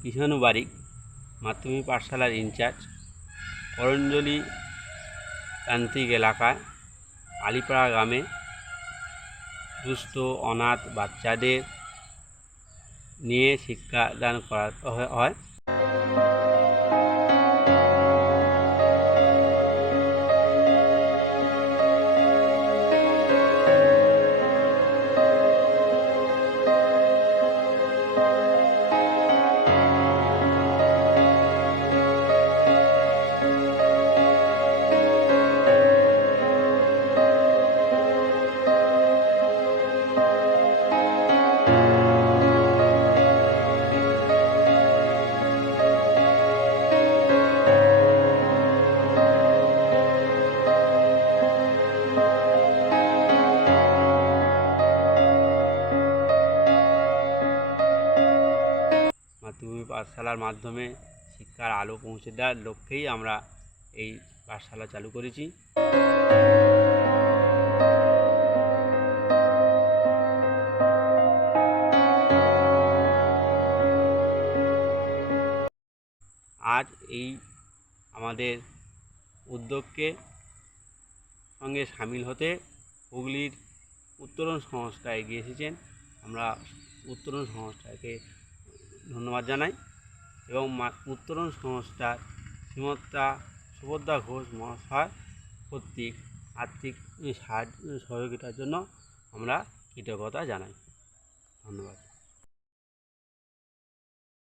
কৃষাণু বারিক, মাধ্যমিক পাঠশালার ইনচার্জ, করঞ্জলি তান্ত্রিক এলাকায় আলিপাড়া গ্রামে দুস্থ অনাথ বাচ্চাদের নিয়ে শিক্ষাদান করা হয়। মাধ্যমিক পাঠশালার মাধ্যমে শিক্ষার আলো পৌঁছে দেওয়ার লক্ষ্যেই আমরা এই পাঠশালা চালু করেছি। আজ এই আমাদের উদ্যোগকে সঙ্গে সামিল হতে হুগলির উত্তরণ সংস্থা এগিয়ে এসেছেন। আমরা উত্তরণ সংস্থাকে ধন্যবাদ জানাই এবং উত্তরণ সংস্থার শ্রীমতা সুভদ্রা ঘোষ মহাশয় কর্তৃক আর্থিক সহযোগিতার জন্য আমরা কৃতজ্ঞতা জানাই। ধন্যবাদ।